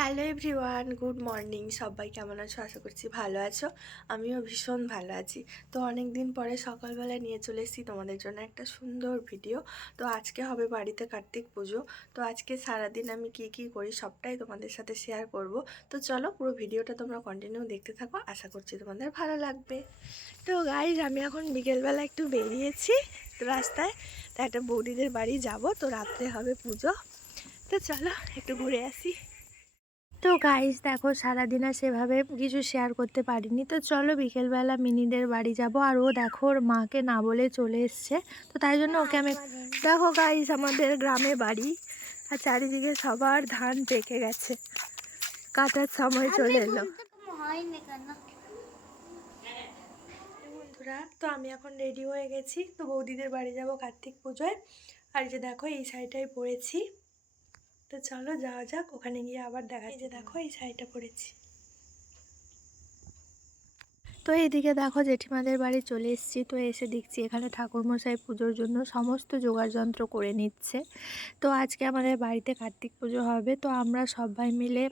Hello everyone, good morning. সবাই কেমন আছো? আশা করছি ভালো আছো। আমিও ভীষণ ভালো আছি। তো অনেক দিন পরে সকালবেলা নিয়ে চলে এসেছি তোমাদের জন্য একটা সুন্দর ভিডিও। তো আজকে হবে বাড়িতে কার্তিক পুজো। তো আজকে সারাদিন আমি কি কি করি সবটাই তোমাদের সাথে শেয়ার করব। তো চলো পুরো ভিডিওটা তোমরা কন্টিনিউ দেখতে থাকো, আশা করছি তোমাদের ভালো লাগবে। তো গাইজ, আমি এখন বিকেলবেলা একটু বেরিয়েছি তো রাস্তায়। তো একটা বৌদিদের বাড়ি যাব, তো রাত্রে হবে পুজো। তো চলো একটু ঘুরে আসি। তো গাইস দেখো, সারাদিন আর সেভাবে কিছু শেয়ার করতে পারিনি। তো চলো বিকেলবেলা মিনিদের বাড়ি যাব। আর ও দেখো ওর মাকে না বলে চলে এসছে। তো তাই জন্য ওকে আমি, দেখো গাইস আমাদের গ্রামে বাড়ি, আর চারিদিকে সবার ধান পেকে গেছে, কাটার সময় চলে এলো। বন্ধুরা, তো আমি এখন রেডি হয়ে গেছি। তো বৌদিদের বাড়ি যাব কার্তিক পুজোয়। আর যে দেখো এই শাড়িটাই পরেছি। তো চলো যাওয়া যাক, ওখানে গিয়ে আবার দেখা। এই যে দেখো এই শাড়িটা পরেছি। তো এইদিকে দেখো জেঠিমাদের বাড়ি চলে এসেছি। তো এসে দেখছি এখানে ঠাকুরমশাই পুজোর জন্য সমস্ত যোগাড়যন্ত্র করে নিচ্ছে। তো আজকে আমাদের বাড়িতে কার্তিক পুজো হবে। তো আমরা সবাই মিলে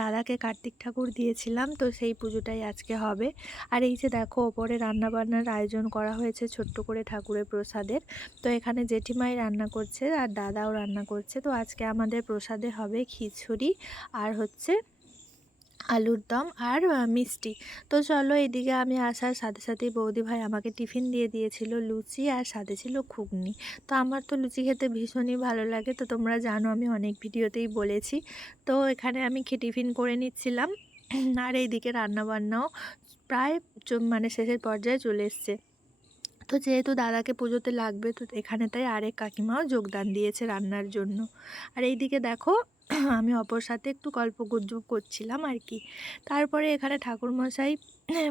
দাদাকে কার্তিক ঠাকুর দিয়েছিলাম, তো সেই পুজোটাই আজকে হবে। আর এই যে দেখো ওপরে রান্নাবান্নার আয়োজন করা হয়েছে ছোট্ট করে ঠাকুরের প্রসাদের। তো এখানে জেঠিমাই রান্না করছে আর দাদাও রান্না করছে। তো আজকে আমাদের প্রসাদে হবে খিচুড়ি আর হচ্ছে আলুর দম আর মিষ্টি। তো চলো, এদিকে আমি আসার সাথে সাথেই বৌদি ভাই আমাকে টিফিন দিয়ে দিয়েছিল লুচি, আর সাথে ছিল ঘুগনি। তো আমার তো লুচি খেতে ভীষণই ভালো লাগে, তো তোমরা জানো আমি অনেক ভিডিওতেই বলেছি। তো এখানে আমি টিফিন করে নিচ্ছিলাম। আর এইদিকে রান্নাবান্নাও প্রায় মানে শেষের পর্যায়ে চলে এসছে। তো যেহেতু দাদাকে পুজোতে লাগবে, তো এখানে তাই আরেক কাকিমাও যোগদান দিয়েছে রান্নার জন্য। আর এইদিকে দেখো আমি অপর সাথে একটু গল্প গুজব করছিলাম আর কি। তারপরে এখানে ঠাকুরমশাই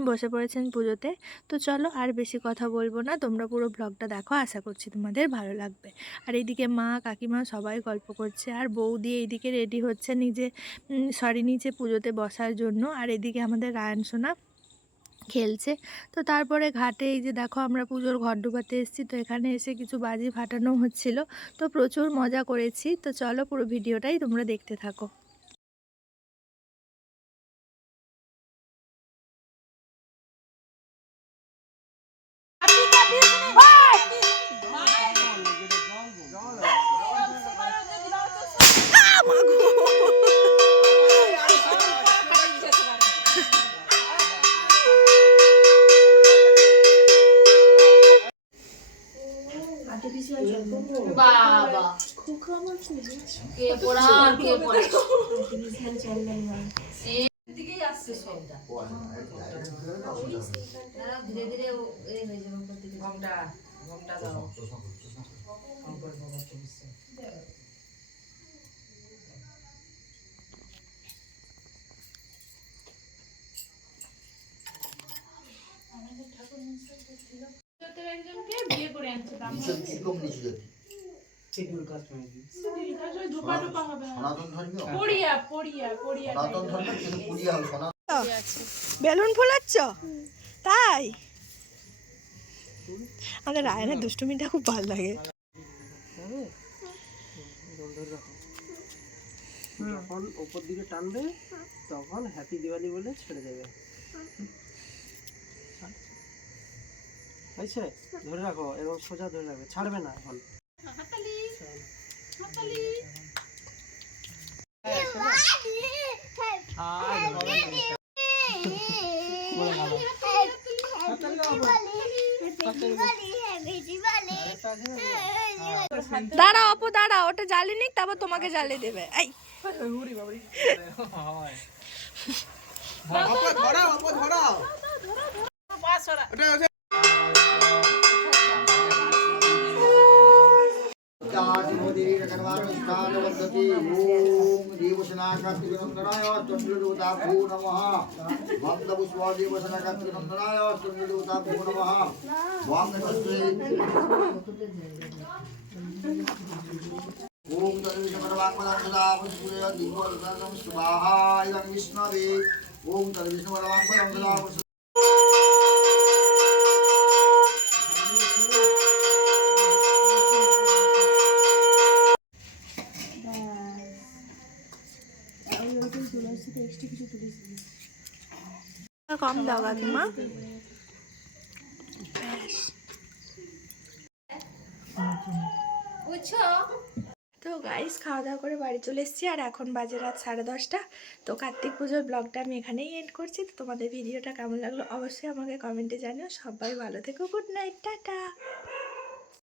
বসে পড়েছেন পুজোতে। তো চলো আর বেশি কথা বলবো না, তোমরা পুরো ব্লগটা দেখো, আশা করছি তোমাদের ভালো লাগবে। আর এইদিকে মা কাকিমা সবাই গল্প করছে, আর বৌদি এইদিকে রেডি হচ্ছে নিচে পুজোতে বসার জন্য। আর এদিকে আমাদের রায়ন সোনা খেলছে। তো তারপরে ঘাটে এই যে দেখো আমরা পুজোর ঘট ডুবাতে এসেছি। তো এখানে এসে কিছু বাজি ফাটানো হচ্ছিল। তো প্রচুর মজা করেছি। তো চলো পুরো ভিডিওটাই তোমরা দেখতে থাকো। বাবা কে পড়া কে পড়া দিকেই আসছে সবটা ধীরে ধীরে হয়ে যাবে। ঘমটা ঘমটা দাও অঙ্কর বাবা চলছে। আমাদের ঠাকুর মশাই ছিল তোদের একজনকে বিয়ে করে আনছে দাম কম নিচে সেগুলো কাজ করে সেগুলো কাজ ওই ধোপা ধোপা হবে সনাতন ধর্মীয় পড়িয়া পড়িয়া পড়িয়া সনাতন ধর্মের কিন্তু পড়িয়া হল সনাতন বেলুন ফোলাচ্ছ তাই? আমাদের রায়নের দুষ্টুমিটা খুব ভালো লাগে। যখন উপর দিকে টানবে তখন হ্যাপি দিওয়ালি বলে ছেড়ে দেবে। হয়েছে? ধরে রাখো, এবং সোজা ধরে রাখবে, ছাড়বে না এখন। হাতালি হাতালি দাঁড়াও অপু দাঁড়াও, ওটা জ্বালিয়ে নিক, তারপর তোমাকে জ্বালিয়ে দেবে। এই ओम विष्णवे ओम विष्णु কম দাও কাকিমা। তো গাইস খাওয়া দাওয়া করে বাড়ি চলে এসেছি আর এখন বাজে রাত 10:30। তো কার্তিক পুজোর ব্লগটা আমি এখানেই এন্ড করছি। তো তোমাদের ভিডিওটা কেমন লাগলো অবশ্যই আমাকে কমেন্টে জানিও। সবাই ভালো থেকো, গুড নাইট, টাটা।